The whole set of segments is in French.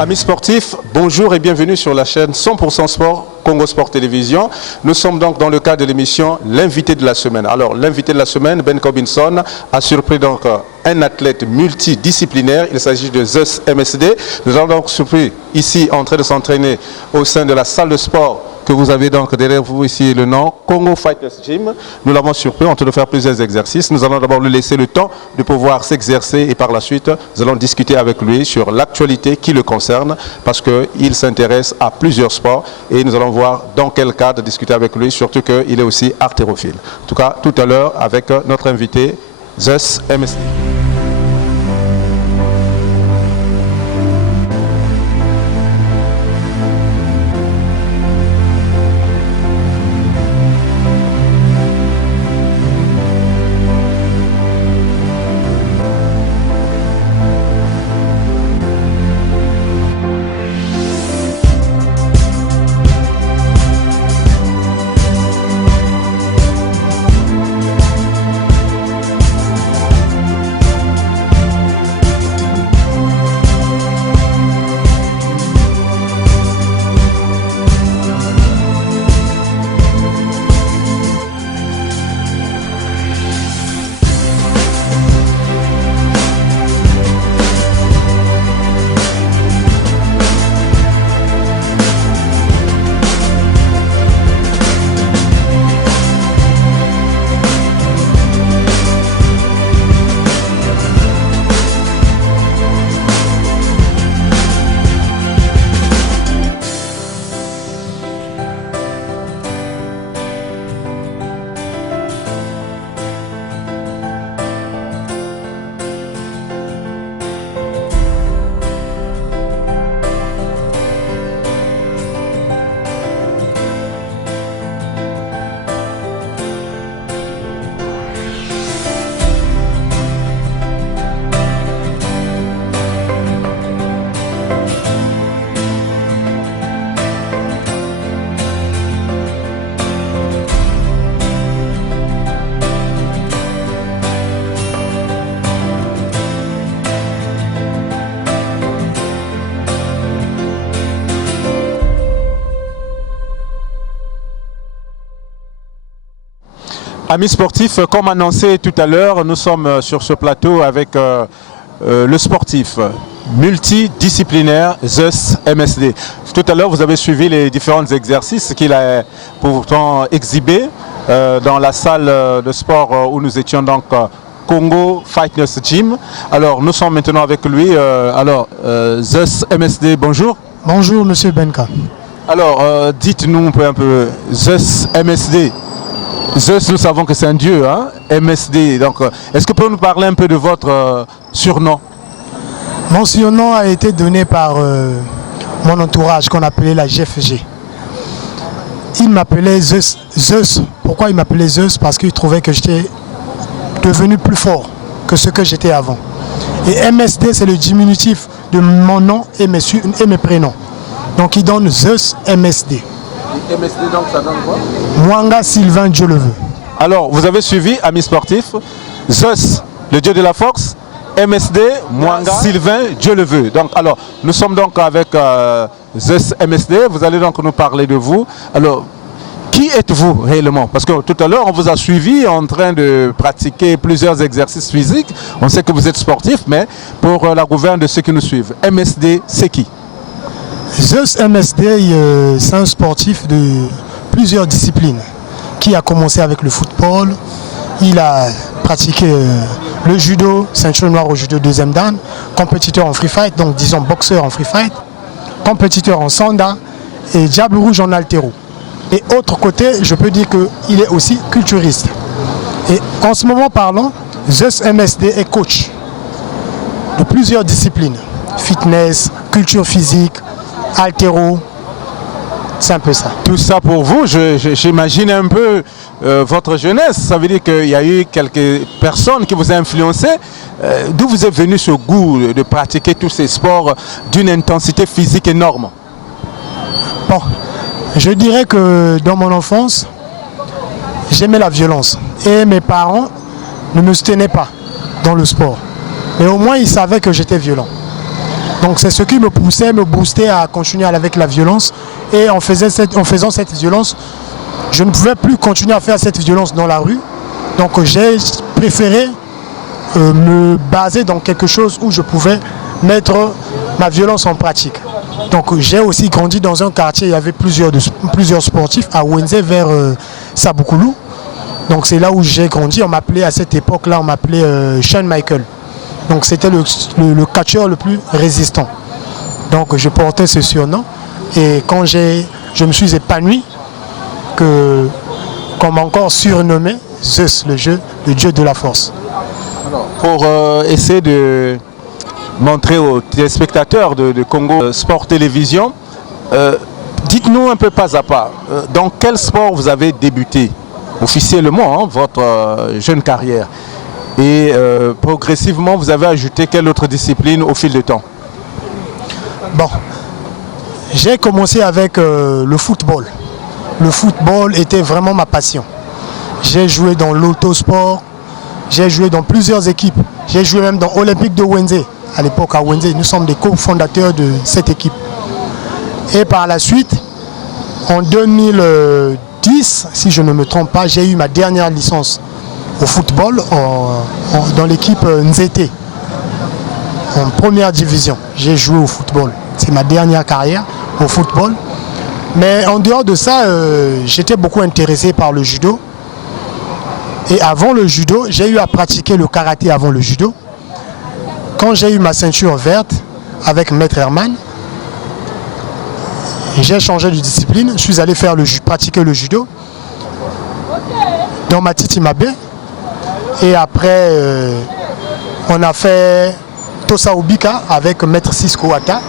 Amis sportifs, bonjour et bienvenue sur la chaîne 100% Sport, Congo Sport Télévision. Nous sommes donc dans le cadre de l'émission L'invité de la semaine. Alors, l'invité de la semaine, Ben Kobinson, a surpris donc un athlète multidisciplinaire. Il s'agit de Zeus MSD. Nous avons donc surpris ici en train de s'entraîner au sein de la salle de sport que vous avez donc derrière vous ici le nom Congo Fighters Gym. Nous l'avons surpris en train de faire plusieurs exercices. Nous allons d'abord lui laisser le temps de pouvoir s'exercer et par la suite, nous allons discuter avec lui sur l'actualité qui le concerne parce qu'il s'intéresse à plusieurs sports et nous allons voir dans quel cadre discuter avec lui, surtout qu'il est aussi haltérophile. En tout cas, tout à l'heure avec notre invité Zeus MSD. Amis sportifs, comme annoncé tout à l'heure, nous sommes sur ce plateau avec le sportif multidisciplinaire Zeus MSD. Tout à l'heure, vous avez suivi les différents exercices qu'il a pourtant exhibés dans la salle de sport où nous étions donc Congo Fighters Gym. Alors, nous sommes maintenant avec lui. Zeus MSD, bonjour. Bonjour, monsieur Benka. Alors, dites-nous un peu, Zeus MSD. Zeus, nous savons que c'est un dieu, hein? MSD. Donc, est-ce que vous pouvez nous parler un peu de votre surnom? Mon surnom a été donné par mon entourage qu'on appelait la GFG. Il m'appelait Zeus. Zeus. Pourquoi il m'appelait Zeus? Parce qu'il trouvait que j'étais devenu plus fort que ce que j'étais avant. Et MSD, c'est le diminutif de mon nom et mes prénoms. Donc, il donne Zeus MSD. MSD, donc ça donne quoi? Mwanga Sylvain, Dieu le veut. Alors, vous avez suivi, amis sportifs, Zeus, le dieu de la force, MSD, Mwanga Sylvain, Dieu le veut. Donc, alors, nous sommes donc avec Zeus MSD, vous allez donc nous parler de vous. Alors, qui êtes-vous réellement? Parce que tout à l'heure, on vous a suivi en train de pratiquer plusieurs exercices physiques. On sait que vous êtes sportif, mais pour la gouverne de ceux qui nous suivent, MSD, c'est qui? Zeus MSD, c'est un sportif de plusieurs disciplines qui a commencé avec le football. Il a pratiqué le judo, ceinture noire au judo deuxième dan, compétiteur en free fight, donc disons boxeur en free fight, compétiteur en sanda et diable rouge en haltéro. Et autre côté, je peux dire qu'il est aussi culturiste. Et en ce moment parlant, Zeus MSD est coach de plusieurs disciplines. Fitness, culture physique, haltéro, c'est un peu ça. Tout ça pour vous, j'imagine un peu votre jeunesse. Ça veut dire qu'il y a eu quelques personnes qui vous ont influencé. D'où vous est venu ce goût de pratiquer tous ces sports d'une intensité physique énorme? Bon, je dirais que dans mon enfance, j'aimais la violence. Et mes parents ne me soutenaient pas dans le sport. Mais au moins, ils savaient que j'étais violent. Donc c'est ce qui me poussait, me boostait à continuer avec la violence. Et en faisant cette violence, je ne pouvais plus continuer à faire cette violence dans la rue. Donc j'ai préféré me baser dans quelque chose où je pouvais mettre ma violence en pratique. Donc j'ai aussi grandi dans un quartier, il y avait plusieurs sportifs à Wenze vers Saboukoulou. Donc c'est là où j'ai grandi, on m'appelait à cette époque-là, on m'appelait Shawn Michael. Donc c'était le catcheur le plus résistant. Donc je portais ce surnom et quand je me suis épanoui, qu'on m'a encore surnommé Zeus, le dieu de la force. Alors, pour essayer de montrer aux téléspectateurs de Congo Sport Télévision, dites-nous un peu pas à pas, dans quel sport vous avez débuté officiellement votre jeune carrière et progressivement vous avez ajouté quelle autre discipline au fil du temps? Bon, j'ai commencé avec le football. Le football était vraiment ma passion. J'ai joué dans l'autosport, j'ai joué dans plusieurs équipes. J'ai joué même dans Olympique de Wenze. À l'époque à Wenze, nous sommes des cofondateurs de cette équipe. Et par la suite, en 2010, si je ne me trompe pas, j'ai eu ma dernière licence au football dans l'équipe Nzete, en première division. J'ai joué au football. C'est ma dernière carrière au football. Mais en dehors de ça, j'étais beaucoup intéressé par le judo. Et avant le judo, j'ai eu à pratiquer le karaté avant le judo. Quand j'ai eu ma ceinture verte avec Maître Herman, j'ai changé de discipline. Je suis allé pratiquer le judo dans Matiti Mabé. Et après, on a fait Tosa Obika avec Maître Cisco Ata.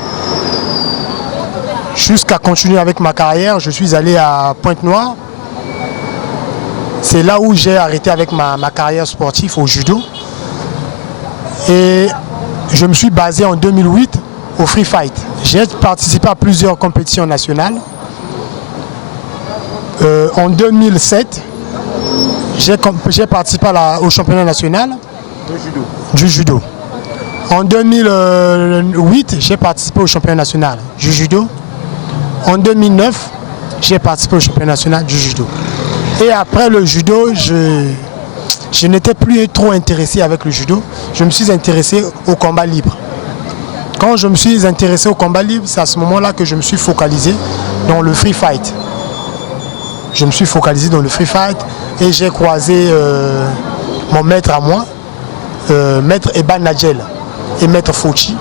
Jusqu'à continuer avec ma carrière, je suis allé à Pointe-Noire. C'est là où j'ai arrêté avec ma carrière sportive au judo. Et je me suis basé en 2008 au free fight. J'ai participé à plusieurs compétitions nationales. En 2007, j'ai participé au championnat national du judo. En 2008, j'ai participé au championnat national du judo. En 2009, j'ai participé au championnat national du judo. Et après le judo, je n'étais plus trop intéressé avec le judo. Je me suis intéressé au combat libre. Quand je me suis intéressé au combat libre, c'est à ce moment-là que je me suis focalisé dans le free fight. Je me suis focalisé dans le free fight et j'ai croisé mon maître à moi, maître Eban Nadjel et maître Fauci,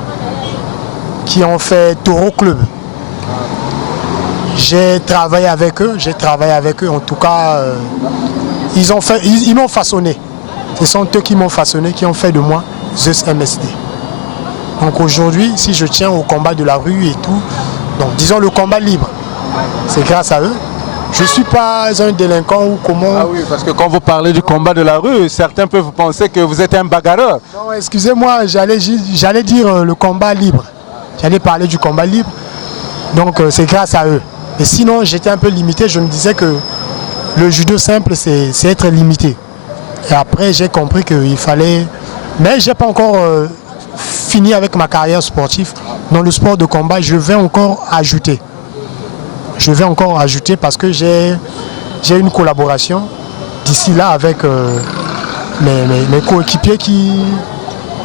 qui ont fait Toro Club. J'ai travaillé avec eux, en tout cas, ils m'ont façonné. Ce sont eux qui m'ont façonné, qui ont fait de moi Zeus MSD. Donc aujourd'hui, si je tiens au combat de la rue et tout, donc disons le combat libre, c'est grâce à eux. Je ne suis pas un délinquant ou comment... Ah oui, parce que quand vous parlez du combat de la rue, certains peuvent penser que vous êtes un bagarreur. Non, excusez-moi, j'allais dire le combat libre. J'allais parler du combat libre. Donc c'est grâce à eux. Et sinon, j'étais un peu limité. Je me disais que le judo simple, c'est être limité. Et après, j'ai compris qu'il fallait... Mais je n'ai pas encore fini avec ma carrière sportive. Dans le sport de combat, je vais encore ajouter. Je vais encore ajouter parce que j'ai une collaboration d'ici là avec mes coéquipiers qui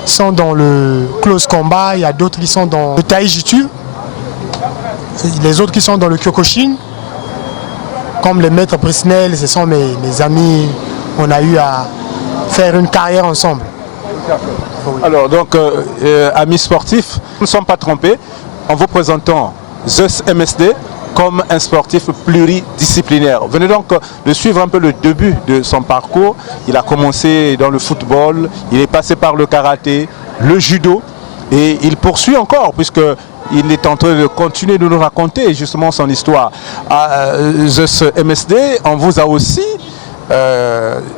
sont dans le close combat. Il y a d'autres qui sont dans le taijutsu. Les autres qui sont dans le kyokushin. Comme les maîtres Prisnel, ce sont mes amis. On a eu à faire une carrière ensemble. Alors donc, amis sportifs, nous ne sommes pas trompés en vous présentant Zeus MSD comme un sportif pluridisciplinaire. Venez donc de suivre un peu le début de son parcours. Il a commencé dans le football, il est passé par le karaté, le judo et il poursuit encore puisqu'il est en train de continuer de nous raconter justement son histoire. À Zeus MSD, on vous a aussi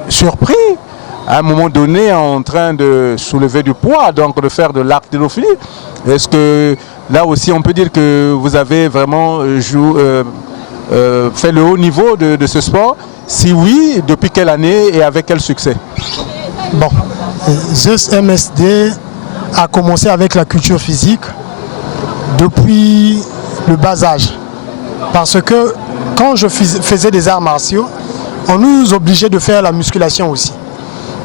surpris à un moment donné en train de soulever du poids, donc de faire de l'haltérophilie. Est-ce que là aussi on peut dire que vous avez vraiment fait le haut niveau de ce sport? Si oui, depuis quelle année et avec quel succès? Bon, Zeus MSD a commencé avec la culture physique depuis le bas âge. Parce que quand je faisais des arts martiaux, on nous obligeait de faire la musculation aussi.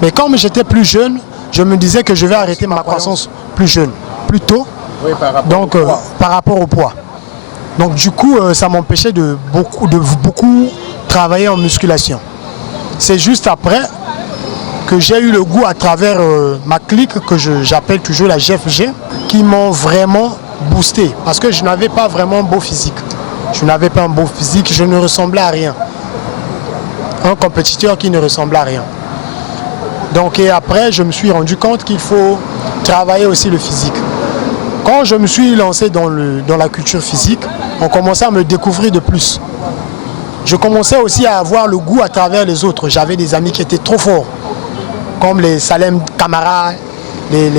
Mais comme j'étais plus jeune, je me disais que je vais arrêter ma croissance plus jeune, plus tôt, Oui, par rapport au poids. Donc du coup, ça m'empêchait de beaucoup travailler en musculation. C'est juste après que j'ai eu le goût à travers ma clique, que j'appelle toujours la GFG, qui m'ont vraiment boosté. Parce que je n'avais pas vraiment un beau physique. Je n'avais pas un beau physique, je ne ressemblais à rien. Un compétiteur qui ne ressemblait à rien. Donc et après, je me suis rendu compte qu'il faut travailler aussi le physique. Quand je me suis lancé dans la culture physique, on commençait à me découvrir de plus. Je commençais aussi à avoir le goût à travers les autres. J'avais des amis qui étaient trop forts, comme les Salem Camara, les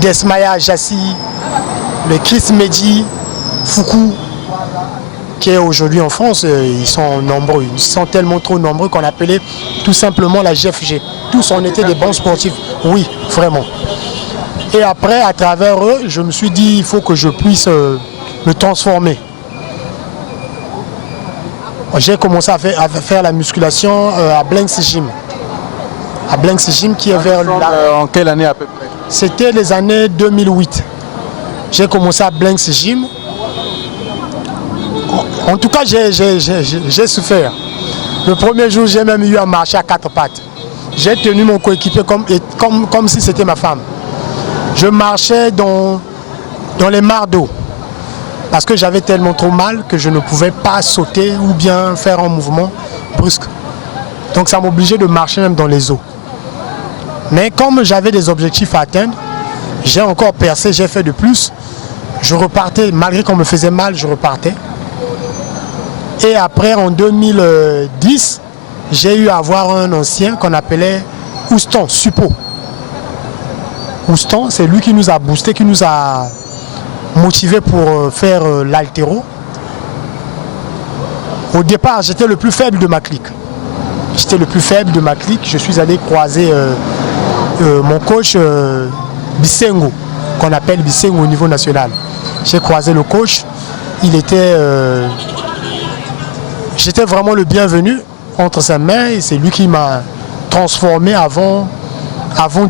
Desmaya Jassi, les Chris Mehdi, Foucault, qui est aujourd'hui en France, ils sont nombreux. Ils sont tellement trop nombreux qu'on appelait tout simplement la GFG. Tous on était des bons sportifs. Oui, vraiment. Et après, à travers eux, je me suis dit, il faut que je puisse me transformer. J'ai commencé à faire la musculation à Blanks Gym. À Blanks Gym qui est vers En quelle année à peu près? C'était les années 2008. J'ai commencé à Blanks Gym. En tout cas, j'ai souffert. Le premier jour, j'ai même eu à marcher à quatre pattes. J'ai tenu mon coéquipier comme si c'était ma femme. Je marchais dans les mares d'eau parce que j'avais tellement trop mal que je ne pouvais pas sauter ou bien faire un mouvement brusque. Donc ça m'obligeait de marcher même dans les eaux. Mais comme j'avais des objectifs à atteindre, j'ai encore percé, j'ai fait de plus. Je repartais, malgré qu'on me faisait mal, je repartais. Et après, en 2010, j'ai eu à voir un ancien qu'on appelait Houston Suppo. Houston, c'est lui qui nous a boosté, qui nous a motivé pour faire l'haltéro. Au départ, j'étais le plus faible de ma clique. J'étais le plus faible de ma clique. Je suis allé croiser mon coach Bissengo, qu'on appelle Bissengo au niveau national. J'ai croisé le coach. Il était... J'étais vraiment le bienvenu entre ses mains et c'est lui qui m'a transformé avant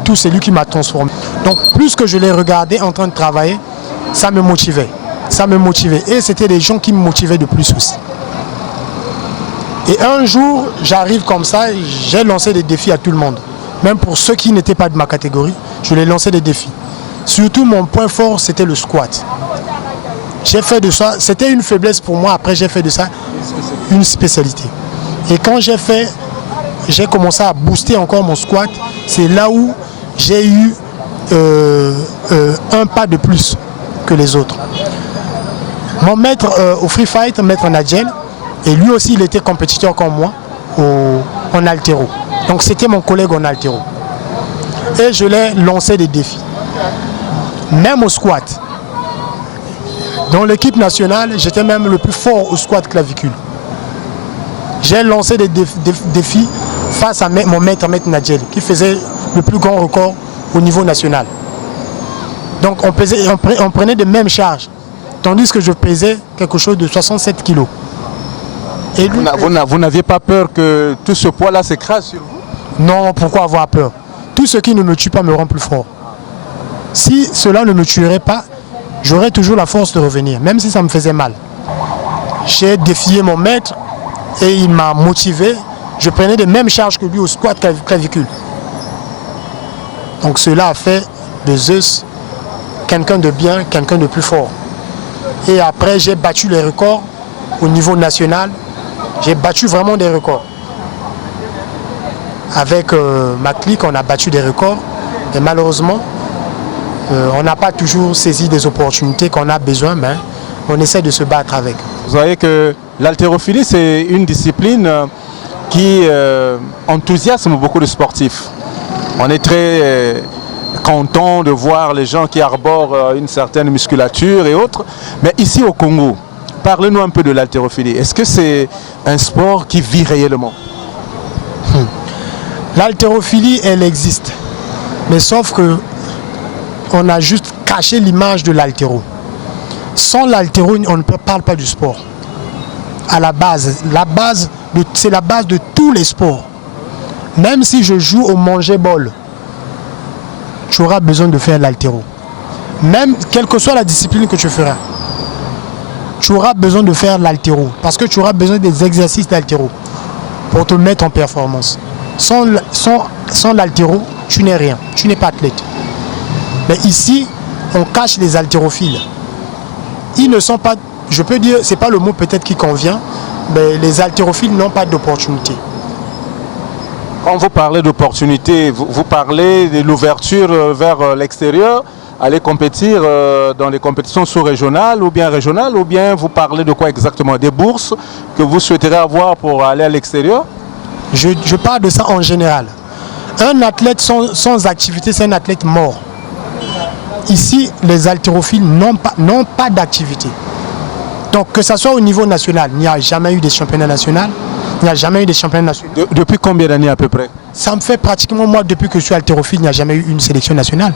tout, c'est lui qui m'a transformé. Donc plus que je l'ai regardé en train de travailler, ça me motivait. Ça me motivait. Et c'était des gens qui me motivaient de plus aussi. Et un jour, j'arrive comme ça, j'ai lancé des défis à tout le monde. Même pour ceux qui n'étaient pas de ma catégorie, je les lançais des défis. Surtout mon point fort, c'était le squat. J'ai fait de ça, c'était une faiblesse pour moi, après j'ai fait de ça une spécialité. Et quand j'ai commencé à booster encore mon squat, c'est là où j'ai eu un pas de plus que les autres. Mon maître au free fight, maître Nadjel, et lui aussi il était compétiteur comme moi en haltéro. Donc c'était mon collègue en haltéro. Et je l'ai lancé des défis. Même au squat. Dans l'équipe nationale, j'étais même le plus fort au squat clavicule. J'ai lancé des défis face à mon maître Nadjel, qui faisait le plus grand record au niveau national. Donc on prenait les mêmes charges, tandis que je pesais quelque chose de 67 kilos. Et lui, vous n'aviez pas peur que tout ce poids-là s'écrase sur vous? Non, pourquoi avoir peur? Tout ce qui ne me tue pas me rend plus fort. Si cela ne me tuerait pas, j'aurais toujours la force de revenir, même si ça me faisait mal. J'ai défié mon maître et il m'a motivé. Je prenais les mêmes charges que lui au squat clavicule. Donc cela a fait de Zeus quelqu'un de bien, quelqu'un de plus fort. Et après, j'ai battu les records au niveau national. J'ai battu vraiment des records. Avec ma clique, on a battu des records. Et malheureusement, on n'a pas toujours saisi des opportunités qu'on a besoin, mais on essaie de se battre avec. Vous voyez que l'haltérophilie, c'est une discipline qui enthousiasme beaucoup de sportifs. On est très content de voir les gens qui arborent une certaine musculature et autres. Mais ici au Congo, parlez-nous un peu de l'haltérophilie. Est-ce que c'est un sport qui vit réellement? L'haltérophilie, elle existe. Mais sauf que on a juste cacher l'image de l'haltéro. Sans l'haltéro, on ne parle pas du sport. À la base, c'est la base de tous les sports. Même si je joue au manger-ball, tu auras besoin de faire l'haltéro. Même quelle que soit la discipline que tu feras, tu auras besoin de faire l'haltéro. Parce que tu auras besoin des exercices d'haltéro pour te mettre en performance. Sans l'haltéro, tu n'es rien. Tu n'es pas athlète. Mais ici, on cache les haltérophiles. Ils ne sont pas, je peux dire, c'est pas le mot peut-être qui convient, mais les haltérophiles n'ont pas d'opportunité. Quand vous parlez d'opportunité, vous parlez de l'ouverture vers l'extérieur, aller compétir dans les compétitions sous-régionales ou bien vous parlez de quoi exactement? Des bourses que vous souhaiterez avoir pour aller à l'extérieur? Je parle de ça en général. Un athlète sans activité, c'est un athlète mort. Ici, les haltérophiles n'ont pas d'activité. Donc que ce soit au niveau national, il n'y a jamais eu des championnats nationaux. Il n'y a jamais eu des championnats nationaux. Depuis combien d'années à peu près? Ça me fait pratiquement, moi, depuis que je suis haltérophile, il n'y a jamais eu une sélection nationale.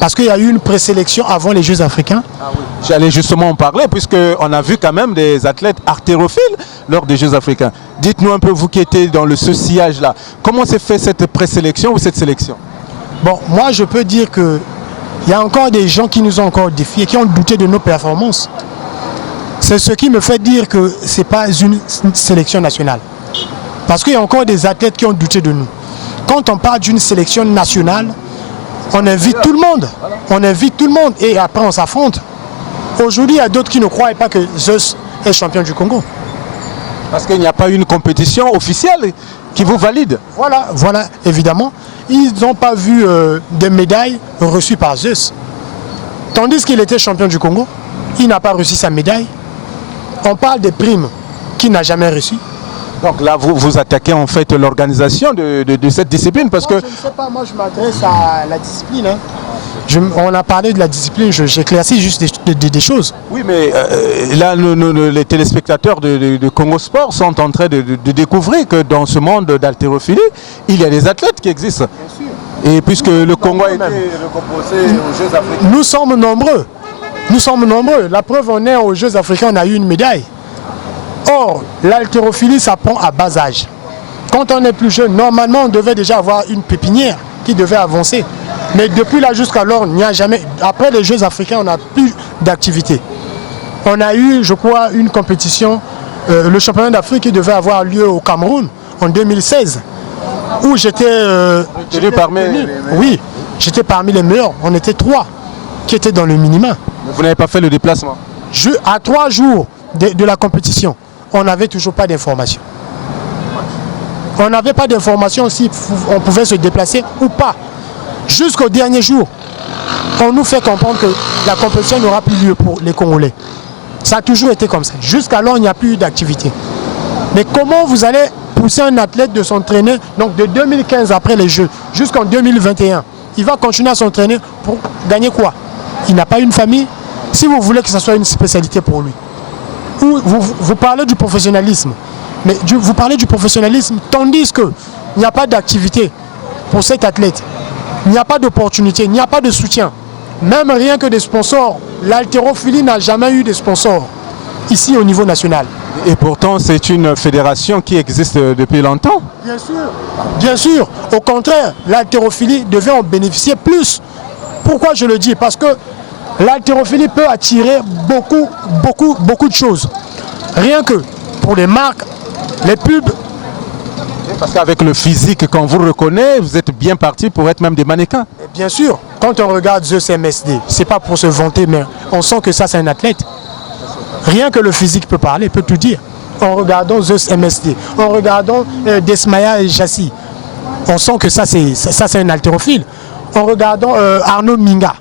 Parce qu'il y a eu une présélection avant les Jeux africains. Ah oui. J'allais justement en parler, puisqu'on a vu quand même des athlètes haltérophiles lors des Jeux africains. Dites-nous un peu, vous qui étiez dans ce sillage-là, comment s'est fait cette présélection ou cette sélection? Bon, moi, je peux dire qu'il y a encore des gens qui nous ont encore défiés, qui ont douté de nos performances. C'est ce qui me fait dire que ce n'est pas une sélection nationale. Parce qu'il y a encore des athlètes qui ont douté de nous. Quand on parle d'une sélection nationale, on invite tout le monde. On invite tout le monde et après on s'affronte. Aujourd'hui, il y a d'autres qui ne croient pas que Zeus est champion du Congo. Parce qu'il n'y a pas une compétition officielle qui vous valide. Voilà, évidemment. Ils n'ont pas vu des médailles reçues par Zeus. Tandis qu'il était champion du Congo, il n'a pas reçu sa médaille. On parle des primes qu'il n'a jamais reçues. Donc là, vous attaquez en fait l'organisation de cette discipline parce que... Je ne sais pas, moi je m'adresse à la discipline. On a parlé de la discipline, j'éclaircis juste des choses. Oui, mais là, les téléspectateurs de Congo Sport sont en train de découvrir que dans ce monde d'haltérophilie, il y a des athlètes qui existent. Bien sûr. Et puisque le Congo a été recomposé aux Jeux africains... Nous sommes nombreux. Nous sommes nombreux. La preuve, on est aux Jeux africains, on a eu une médaille. Or, l'haltérophilie, ça prend à bas âge. Quand on est plus jeune, normalement, on devait déjà avoir une pépinière qui devait avancer. Mais depuis là jusqu'alors, il n'y a jamais... Après les Jeux africains, on n'a plus d'activité. On a eu, je crois, une compétition, le championnat d'Afrique qui devait avoir lieu au Cameroun en 2016, où j'étais j'étais parmi les meilleurs. On était 3 qui étaient dans le minimum. Vous n'avez pas fait le déplacement? À 3 jours de la compétition, on n'avait toujours pas d'information. On n'avait pas d'information si on pouvait se déplacer ou pas. Jusqu'au dernier jour, on nous fait comprendre que la compétition n'aura plus lieu pour les Congolais. Ça a toujours été comme ça. Jusqu'alors, il n'y a plus eu d'activité. Mais comment vous allez pousser un athlète de s'entraîner, donc de 2015 après les Jeux, jusqu'en 2021, il va continuer à s'entraîner pour gagner quoi? Il n'a pas une famille. Si vous voulez que ce soit une spécialité pour lui. Ou vous parlez du professionnalisme. Mais vous parlez du professionnalisme tandis qu'il n'y a pas d'activité pour cet athlète. Il n'y a pas d'opportunité, il n'y a pas de soutien. Même rien que des sponsors. L'haltérophilie n'a jamais eu de sponsors ici au niveau national. Et pourtant, c'est une fédération qui existe depuis longtemps. Bien sûr. Bien sûr. Au contraire, l'haltérophilie devait en bénéficier plus. Pourquoi je le dis? Parce que l'haltérophilie peut attirer beaucoup de choses. Rien que pour les marques, les pubs. Parce qu'avec le physique, quand vous le reconnaissez, vous êtes bien parti pour être même des mannequins. Et bien sûr, quand on regarde Zeus MSD, c'est pas pour se vanter, mais on sent que ça c'est un athlète. Rien que le physique peut parler, peut tout dire. En regardant Zeus MSD, en regardant Desmaya et Jassi, on sent que ça c'est un haltérophile. En regardant Arnaud Minga,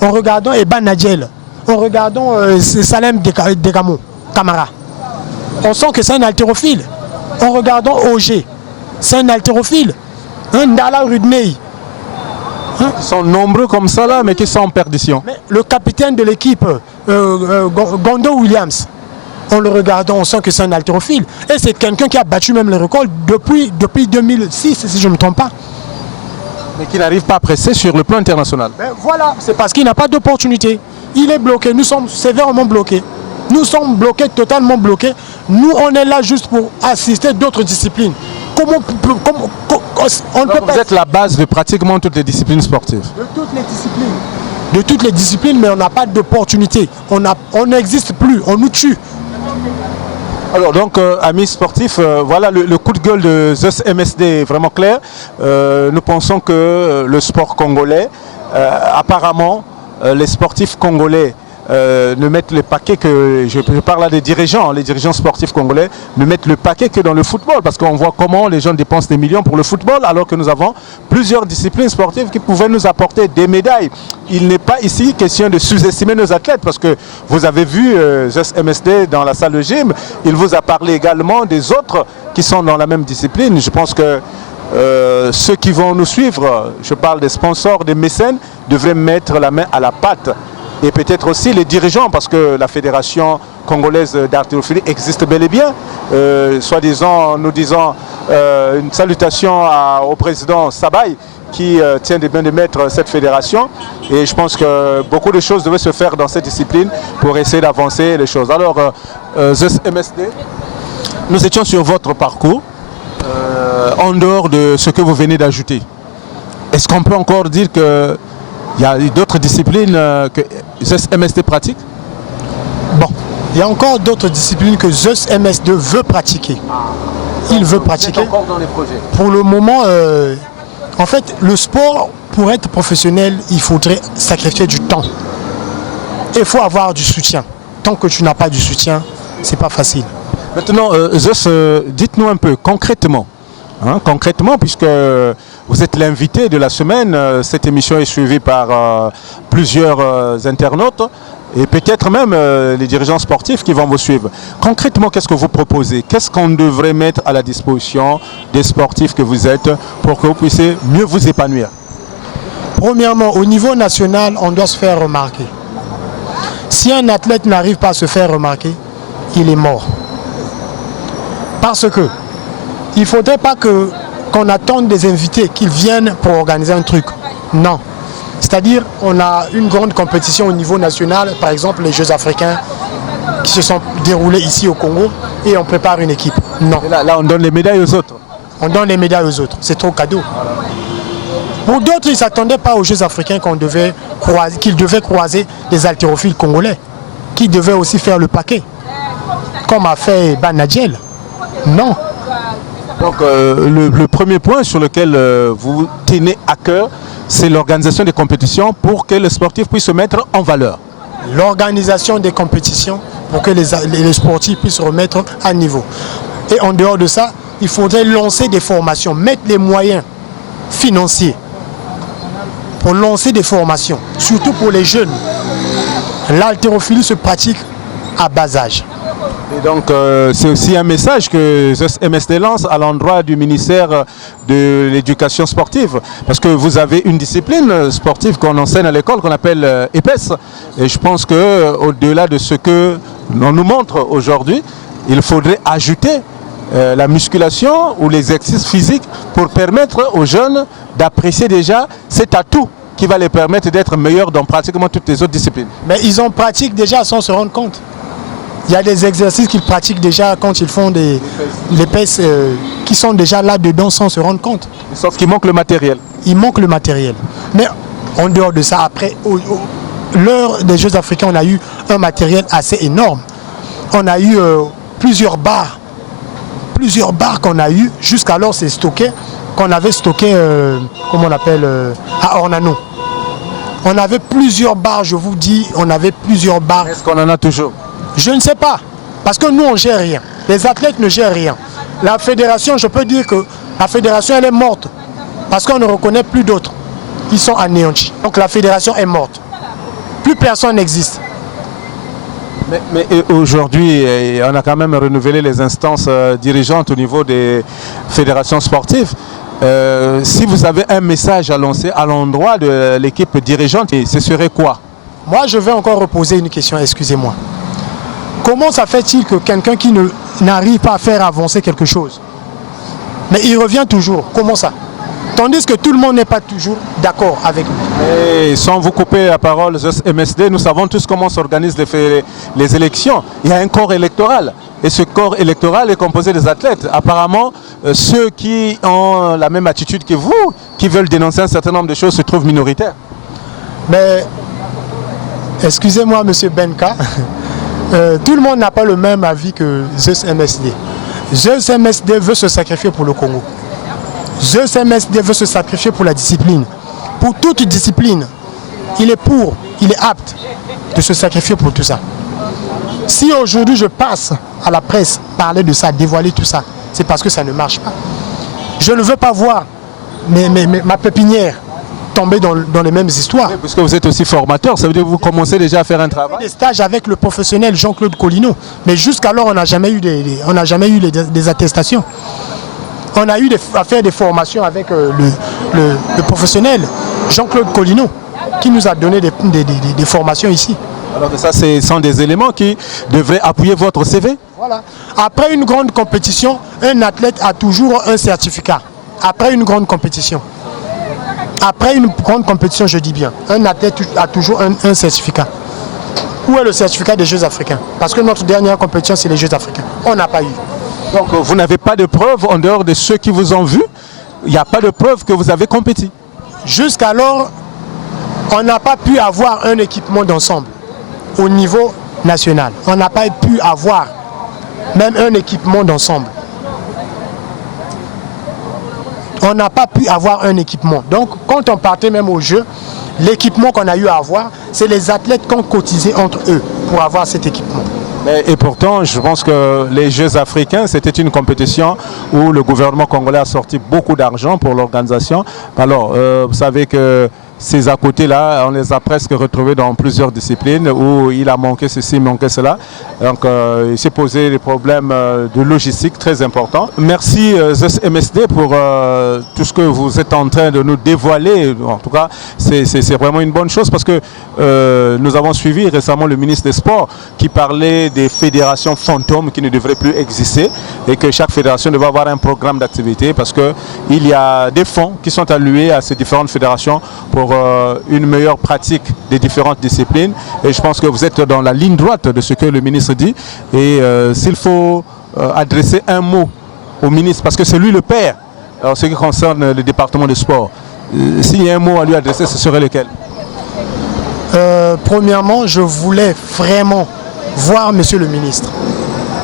en regardant Eba Nadjel, en regardant Salem Dekamo, Kamara, on sent que c'est un haltérophile. En regardant OG, c'est un haltérophile. Ndala Rudney. Ils sont nombreux comme ça là, mais qui sont en perdition. Mais le capitaine de l'équipe, Gondo Williams, en le regardant, on sent que c'est un haltérophile. Et c'est quelqu'un qui a battu même le record depuis 2006, si je ne me trompe pas. Mais qui n'arrive pas à presser sur le plan international. Ben voilà, c'est parce qu'il n'a pas d'opportunité. Il est bloqué, nous sommes sévèrement bloqués. Nous sommes bloqués, totalement bloqués. Nous, on est là juste pour assister d'autres disciplines. On ne peut pas... Vous êtes la base de pratiquement toutes les disciplines sportives. De toutes les disciplines. De toutes les disciplines, mais on n'a pas d'opportunité. On n'existe plus, on nous tue. Alors donc, amis sportifs, voilà le coup de gueule de ZES MSD est vraiment clair. Nous pensons que le sport congolais, apparemment, les sportifs congolais ne mettent le paquet que, je parle là des dirigeants, les dirigeants sportifs congolais, ne mettent le paquet que dans le football, parce qu'on voit comment les gens dépensent des millions pour le football, alors que nous avons plusieurs disciplines sportives qui pouvaient nous apporter des médailles. Il n'est pas ici question de sous-estimer nos athlètes, parce que vous avez vu ZES MSD dans la salle de gym, il vous a parlé également des autres qui sont dans la même discipline. Je pense que ceux qui vont nous suivre, je parle des sponsors, des mécènes, devraient mettre la main à la pâte. Et peut-être aussi les dirigeants, parce que la Fédération congolaise d'haltérophilie existe bel et bien. Soi-disant, nous disons une salutation au président Sabaï qui tient bien de mettre cette fédération. Et je pense que beaucoup de choses devaient se faire dans cette discipline pour essayer d'avancer les choses. Alors, ZES MSD, nous étions sur votre parcours, en dehors de ce que vous venez d'ajouter. Est-ce qu'on peut encore dire que il y a d'autres disciplines que ZES MSD pratique? Bon, il y a encore d'autres disciplines que ZES MSD veut pratiquer. Il veut pratiquer. Encore dans les projets. Pour le moment, en fait, le sport, pour être professionnel, il faudrait sacrifier du temps. Il faut avoir du soutien. Tant que tu n'as pas du soutien, c'est pas facile. Maintenant, ZES, dites-nous un peu concrètement. Concrètement, puisque vous êtes l'invité de la semaine, cette émission est suivie par plusieurs internautes et peut-être même les dirigeants sportifs qui vont vous suivre. Concrètement, qu'est-ce que vous proposez? Qu'est-ce qu'on devrait mettre à la disposition des sportifs que vous êtes pour que vous puissiez mieux vous épanouir? Premièrement, au niveau national, on doit se faire remarquer. Si un athlète n'arrive pas à se faire remarquer, il est mort. Parce que il ne faudrait pas qu'on attende des invités qu'ils viennent pour organiser un truc. Non. C'est-à-dire, on a une grande compétition au niveau national, par exemple les Jeux africains qui se sont déroulés ici au Congo, et on prépare une équipe. Non. Et là, on donne les médailles aux autres. On donne les médailles aux autres. C'est trop cadeau. Pour d'autres, ils ne s'attendaient pas aux Jeux africains qu'ils devaient croiser des haltérophiles congolais, qui devaient aussi faire le paquet, comme a fait Banadjel. Non. Donc le premier point sur lequel vous tenez à cœur, c'est l'organisation des compétitions pour que les sportifs puissent se mettre en valeur. L'organisation des compétitions pour que les sportifs puissent se remettre à niveau. Et en dehors de ça, il faudrait lancer des formations, mettre les moyens financiers pour lancer des formations, surtout pour les jeunes. L'haltérophilie se pratique à bas âge. Et donc c'est aussi un message que ZES MSD lance à l'endroit du ministère de l'Éducation sportive. Parce que vous avez une discipline sportive qu'on enseigne à l'école qu'on appelle EPES. Et je pense qu'au-delà de ce que l'on nous montre aujourd'hui, il faudrait ajouter la musculation ou les exercices physiques pour permettre aux jeunes d'apprécier déjà cet atout qui va les permettre d'être meilleurs dans pratiquement toutes les autres disciplines. Mais ils en pratiquent déjà sans se rendre compte. Il y a des exercices qu'ils pratiquent déjà quand ils font des pèses qui sont déjà là-dedans sans se rendre compte. Sauf qu'il manque le matériel. Il manque le matériel. Mais en dehors de ça, après, l'heure des Jeux africains, on a eu un matériel assez énorme. On a eu plusieurs barres qu'on a eu. Jusqu'alors, c'est stocké, qu'on avait stocké, comment on appelle, à Ornano. On avait plusieurs barres, je vous dis, on avait plusieurs barres. Est-ce qu'on en a toujours? Je ne sais pas, parce que nous, on ne gère rien. Les athlètes ne gèrent rien. La fédération, je peux dire que la fédération, elle est morte, parce qu'on ne reconnaît plus d'autres. Ils sont anéantis. Donc la fédération est morte. Plus personne n'existe. Mais aujourd'hui, on a quand même renouvelé les instances dirigeantes au niveau des fédérations sportives. Si vous avez un message à lancer à l'endroit de l'équipe dirigeante, ce serait quoi? Moi, je vais encore reposer une question, excusez-moi. Comment ça fait-il que quelqu'un qui n'arrive pas à faire avancer quelque chose, mais il revient toujours? Comment ça? Tandis que tout le monde n'est pas toujours d'accord avec lui. Et sans vous couper la parole, MSD, nous savons tous comment s'organisent les élections. Il y a un corps électoral. Et ce corps électoral est composé des athlètes. Apparemment, ceux qui ont la même attitude que vous, qui veulent dénoncer un certain nombre de choses, se trouvent minoritaires. Mais, excusez-moi, monsieur Benka, tout le monde n'a pas le même avis que Zeus MSD. Zeus MSD veut se sacrifier pour le Congo. Zeus MSD veut se sacrifier pour la discipline. Pour toute discipline, il est apte de se sacrifier pour tout ça. Si aujourd'hui je passe à la presse parler de ça, dévoiler tout ça, c'est parce que ça ne marche pas. Je ne veux pas voir ma pépinière tomber dans les mêmes histoires. Oui, puisque vous êtes aussi formateur, ça veut dire que vous commencez déjà à faire un travail. Des stages avec le professionnel Jean-Claude Collineau, mais jusqu'alors on n'a jamais eu des attestations. On a eu à faire des formations avec le professionnel Jean-Claude Collineau qui nous a donné des formations ici. Alors que ça, ce sont des éléments qui devraient appuyer votre CV. Voilà. Après une grande compétition, un athlète a toujours un certificat. Après une grande compétition. Après une grande compétition, je dis bien, un athlète a toujours un certificat. Où est le certificat des Jeux africains? Parce que notre dernière compétition, c'est les Jeux africains. On n'a pas eu. Donc vous n'avez pas de preuves en dehors de ceux qui vous ont vu. Il n'y a pas de preuve que vous avez compétit. Jusqu'alors, on n'a pas pu avoir un équipement d'ensemble au niveau national. On n'a pas pu avoir même un équipement d'ensemble. On n'a pas pu avoir un équipement. Donc, quand on partait même au jeu, l'équipement qu'on a eu à avoir, c'est les athlètes qui ont cotisé entre eux pour avoir cet équipement. Et pourtant, je pense que les Jeux africains, c'était une compétition où le gouvernement congolais a sorti beaucoup d'argent pour l'organisation. Alors, vous savez que ces à côté-là, on les a presque retrouvés dans plusieurs disciplines où il a manqué ceci, manqué cela. Donc, il s'est posé des problèmes de logistique très importants. Merci MSD pour tout ce que vous êtes en train de nous dévoiler. En tout cas, c'est vraiment une bonne chose parce que nous avons suivi récemment le ministre des Sports qui parlait des fédérations fantômes qui ne devraient plus exister et que chaque fédération devait avoir un programme d'activité parce qu'il y a des fonds qui sont alloués à ces différentes fédérations pour une meilleure pratique des différentes disciplines. Et je pense que vous êtes dans la ligne droite de ce que le ministre dit. Et s'il faut adresser un mot au ministre, parce que c'est lui le père, en ce qui concerne le département de sport, s'il y a un mot à lui adresser, ce serait lequel? Premièrement, je voulais vraiment voir monsieur le ministre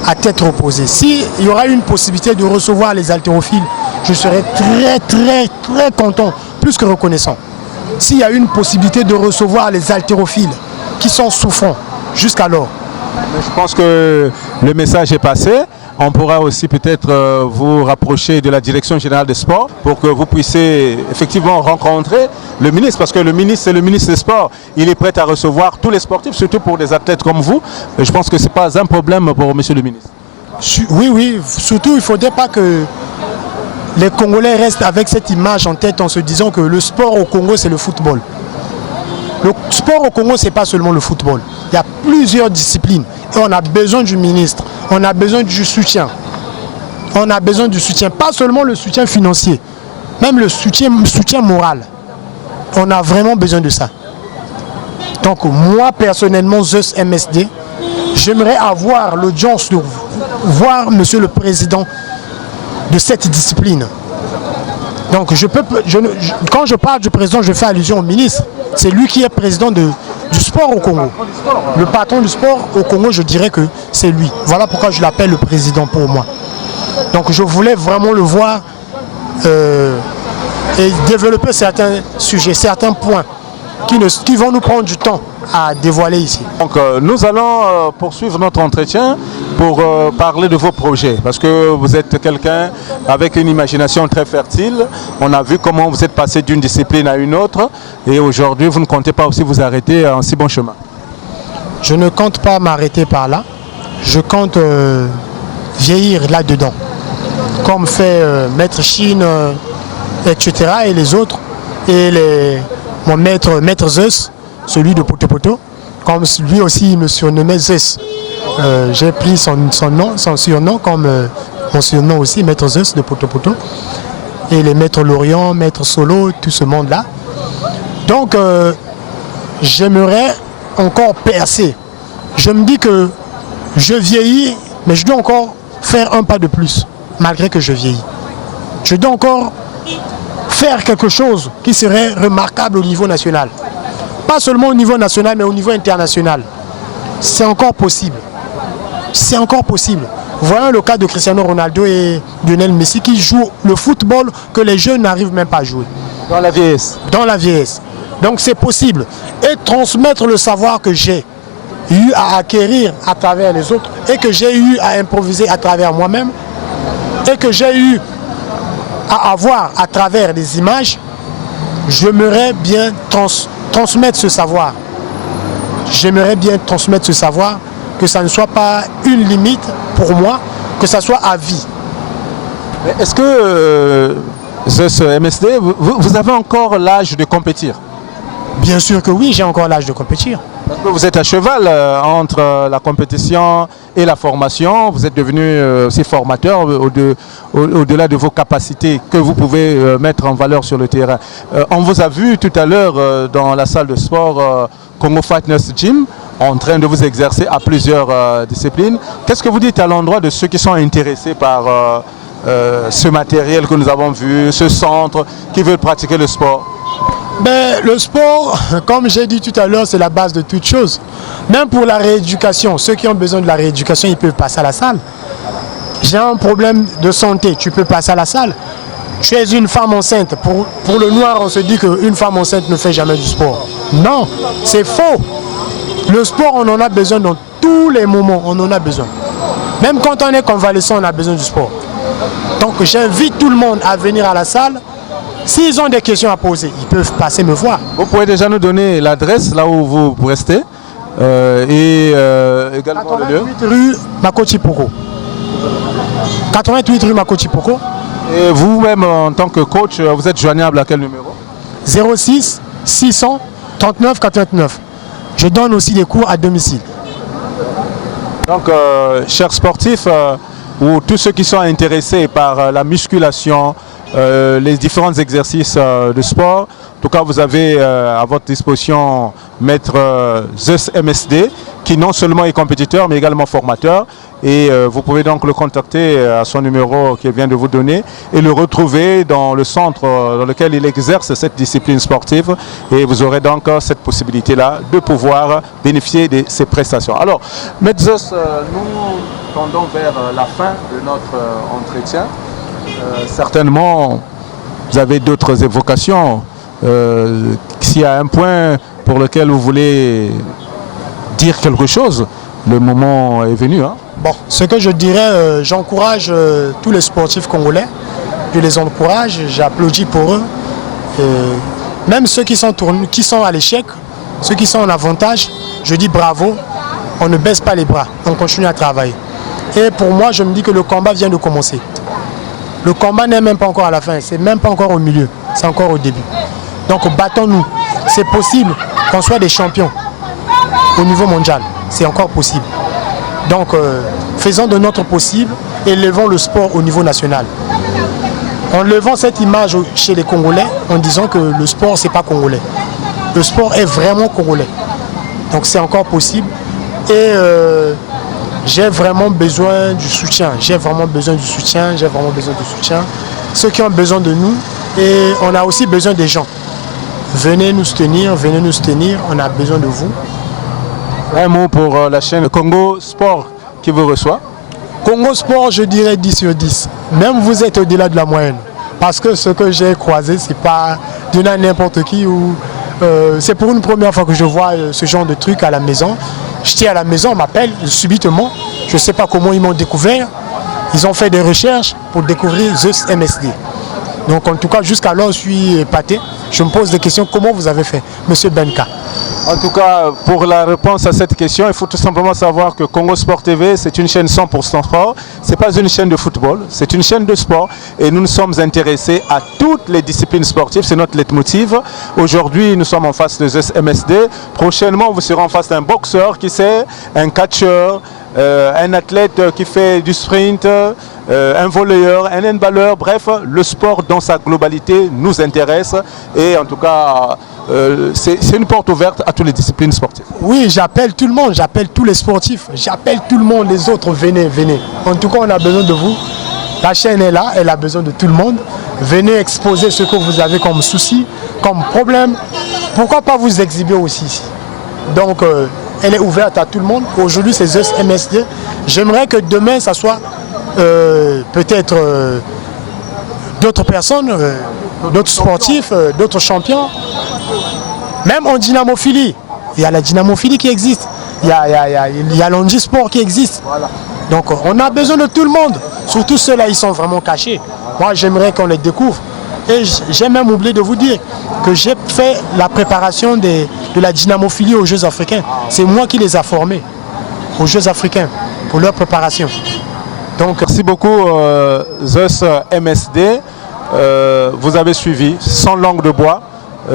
à tête reposée. S'il y aura une possibilité de recevoir les haltérophiles, je serai très content, plus que reconnaissant. S'il y a une possibilité de recevoir les haltérophiles qui sont souffrants jusqu'alors. Je pense que le message est passé. On pourra aussi peut-être vous rapprocher de la direction générale des sports pour que vous puissiez effectivement rencontrer le ministre, parce que le ministre, c'est le ministre des Sports. Il est prêt à recevoir tous les sportifs, surtout pour des athlètes comme vous. Et je pense que ce n'est pas un problème pour monsieur le ministre. Oui, surtout il ne faudrait pas que les Congolais restent avec cette image en tête en se disant que le sport au Congo, c'est le football. Le sport au Congo, ce n'est pas seulement le football. Il y a plusieurs disciplines et on a besoin du ministre, on a besoin du soutien. On a besoin du soutien, pas seulement le soutien financier, même le soutien moral. On a vraiment besoin de ça. Donc moi, personnellement, Zeus MSD, j'aimerais avoir l'audience de voir monsieur le président de cette discipline. Donc quand je parle du président, je fais allusion au ministre. C'est lui qui est président du sport au Congo. Le patron du sport au Congo, je dirais que c'est lui. Voilà pourquoi je l'appelle le président pour moi. Donc je voulais vraiment le voir et développer certains sujets, certains points qui vont nous prendre du temps à dévoiler ici. Donc nous allons poursuivre notre entretien pour parler de vos projets, parce que vous êtes quelqu'un avec une imagination très fertile. On a vu comment vous êtes passé d'une discipline à une autre et aujourd'hui vous ne comptez pas aussi vous arrêter en si bon chemin. Je ne compte pas m'arrêter par là, je compte vieillir là-dedans, comme fait Maître Chine, etc. et les autres, et mon maître Zeus, celui de Poto-Poto, comme lui aussi il me surnommait Zeus. J'ai pris son surnom comme mon surnom aussi, maître Zeus de Poto-Poto. et les maîtres Lorient, maîtres Solo, tout ce monde-là. Donc, j'aimerais encore percer. Je me dis que je vieillis, mais je dois encore faire un pas de plus, malgré que je vieillis. Je dois encore faire quelque chose qui serait remarquable au niveau national. Pas seulement au niveau national, mais au niveau international. C'est encore possible. C'est encore possible. Voyons le cas de Cristiano Ronaldo et Lionel Messi qui jouent le football que les jeunes n'arrivent même pas à jouer. Dans la vieillesse. Dans la vieillesse. Donc c'est possible. Et transmettre le savoir que j'ai eu à acquérir à travers les autres et que j'ai eu à improviser à travers moi-même et que j'ai eu à avoir à travers des images, j'aimerais bien transmettre ce savoir. J'aimerais bien transmettre ce savoir, que ça ne soit pas une limite pour moi, que ça soit à vie. Est-ce que ce MSD, vous avez encore l'âge de compétir? Bien sûr que oui, j'ai encore l'âge de compétir. Parce que vous êtes à cheval entre la compétition et la formation. Vous êtes devenu aussi formateur au-delà de vos capacités que vous pouvez mettre en valeur sur le terrain. On vous a vu tout à l'heure dans la salle de sport Congo Fitness Gym en train de vous exercer à plusieurs disciplines. Qu'est-ce que vous dites à l'endroit de ceux qui sont intéressés par ce matériel que nous avons vu, ce centre, qui veulent pratiquer le sport? Ben, le sport, comme j'ai dit tout à l'heure, c'est la base de toute chose. Même pour la rééducation, ceux qui ont besoin de la rééducation, ils peuvent passer à la salle. J'ai un problème de santé, tu peux passer à la salle. Tu es une femme enceinte. Pour le noir, on se dit qu'une femme enceinte ne fait jamais du sport. Non, c'est faux. Le sport, on en a besoin dans tous les moments, on en a besoin. Même quand on est convalescent, on a besoin du sport. Donc j'invite tout le monde à venir à la salle. S'ils ont des questions à poser, ils peuvent passer me voir. Vous pouvez déjà nous donner l'adresse là où vous restez et également 88 rue Makochipoko. 88 rue Makochipoko. Et vous-même, en tant que coach, vous êtes joignable à quel numéro? 06 600 39 89. Je donne aussi des cours à domicile. Donc, chers sportifs, ou tous ceux qui sont intéressés par la musculation, les différents exercices de sport. En tout cas, vous avez à votre disposition Maître Zeus MSD, qui non seulement est compétiteur, mais également formateur. Et vous pouvez donc le contacter à son numéro qu'il vient de vous donner et le retrouver dans le centre dans lequel il exerce cette discipline sportive. Et vous aurez donc cette possibilité-là de pouvoir bénéficier de ses prestations. Alors, Maître Zeus, nous tendons vers la fin de notre entretien. Certainement, vous avez d'autres évocations. S'il y a un point pour lequel vous voulez dire quelque chose, le moment est venu. Hein? Bon, ce que je dirais, j'encourage tous les sportifs congolais. Je les encourage, j'applaudis pour eux. Même ceux qui sont à l'échec, ceux qui sont en avantage, je dis bravo. On ne baisse pas les bras, on continue à travailler. Et pour moi, je me dis que le combat vient de commencer. Le combat n'est même pas encore à la fin, c'est même pas encore au milieu, c'est encore au début. Donc battons-nous. C'est possible qu'on soit des champions au niveau mondial. C'est encore possible. Donc faisons de notre possible et levons le sport au niveau national. En levant cette image chez les Congolais, en disant que le sport, c'est pas congolais. Le sport est vraiment congolais. Donc c'est encore possible. Et j'ai vraiment besoin du soutien. J'ai vraiment besoin du soutien. Ceux qui ont besoin de nous. Et on a aussi besoin des gens. Venez nous soutenir, on a besoin de vous. Un mot pour la chaîne Congo Sport qui vous reçoit. Congo Sport, je dirais 10 sur 10. Même vous êtes au-delà de la moyenne. Parce que ce que j'ai croisé, c'est pas donné à n'importe qui. C'est pour une première fois que je vois ce genre de truc à la maison. J'étais à la maison, on m'appelle subitement. Je ne sais pas comment ils m'ont découvert. Ils ont fait des recherches pour découvrir Zeus MSD. Donc en tout cas, jusqu'alors, je suis épaté. Je me pose des questions. Comment vous avez fait, Monsieur Benka? En tout cas, pour la réponse à cette question, il faut tout simplement savoir que Congo Sport TV, c'est une chaîne 100% sport. Ce n'est pas une chaîne de football, c'est une chaîne de sport. Et nous nous sommes intéressés à toutes les disciplines sportives. C'est notre leitmotiv. Aujourd'hui, nous sommes en face de Zeus MSD. Prochainement, vous serez en face d'un boxeur, qui sait, un catcheur, un athlète qui fait du sprint, un volleyeur, un handballeur, bref, le sport dans sa globalité nous intéresse et en tout cas c'est une porte ouverte à toutes les disciplines sportives. Oui, j'appelle tout le monde, j'appelle tous les sportifs, j'appelle tout le monde, les autres, venez, venez. En tout cas, on a besoin de vous. La chaîne est là, elle a besoin de tout le monde. Venez exposer ce que vous avez comme souci, comme problème. Pourquoi pas vous exhiber aussi ici? Donc, elle est ouverte à tout le monde. Aujourd'hui, c'est Zeus MSD. J'aimerais que demain, ça soit peut-être d'autres personnes, d'autres sportifs, d'autres champions. Même en dynamophilie, il y a la dynamophilie qui existe. Il y a l'handisport qui existe. Voilà. Donc on a besoin de tout le monde. Surtout ceux-là, ils sont vraiment cachés. Moi, j'aimerais qu'on les découvre. Et j'ai même oublié de vous dire que j'ai fait la préparation de la dynamophilie aux Jeux africains. C'est moi qui les ai formés aux Jeux africains pour leur préparation. Donc, merci beaucoup Zeus MSD. Vous avez suivi sans langue de bois.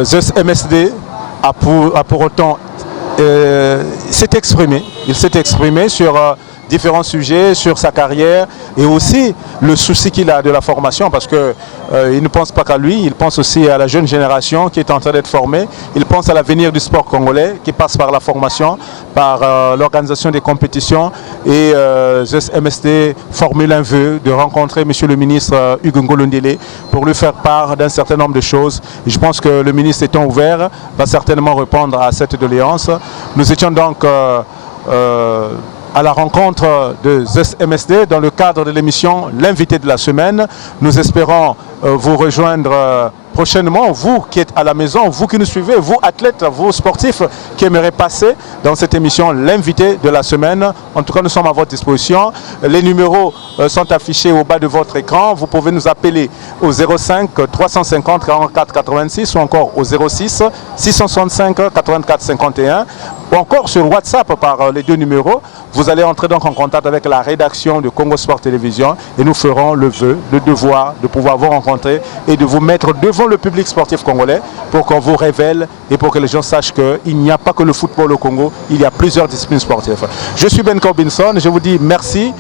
Zeus MSD a pour autant s'est exprimé. Il s'est exprimé sur différents sujets, sur sa carrière et aussi le souci qu'il a de la formation parce que il ne pense pas qu'à lui, il pense aussi à la jeune génération qui est en train d'être formée. Il pense à l'avenir du sport congolais qui passe par la formation, par l'organisation des compétitions et Zeus MSD formule un vœu de rencontrer Monsieur le ministre Hugo Ngolondele pour lui faire part d'un certain nombre de choses. Et je pense que le ministre étant ouvert va certainement répondre à cette doléance. Nous étions donc à la rencontre de Zeus MSD dans le cadre de l'émission L'invité de la semaine. Nous espérons vous rejoindre prochainement, vous qui êtes à la maison, vous qui nous suivez, vous athlètes, vous sportifs qui aimeraient passer dans cette émission L'invité de la semaine. En tout cas, nous sommes à votre disposition. Les numéros sont affichés au bas de votre écran. Vous pouvez nous appeler au 05 350 44 86 ou encore au 06 665 84 51 ou encore sur WhatsApp par les deux numéros. Vous allez entrer donc en contact avec la rédaction de Congo Sport Télévision et nous ferons le vœu, le devoir de pouvoir vous rencontrer et de vous mettre devant le public sportif congolais pour qu'on vous révèle et pour que les gens sachent qu'il n'y a pas que le football au Congo, il y a plusieurs disciplines sportives. Je suis Ben Corbinson, je vous dis merci.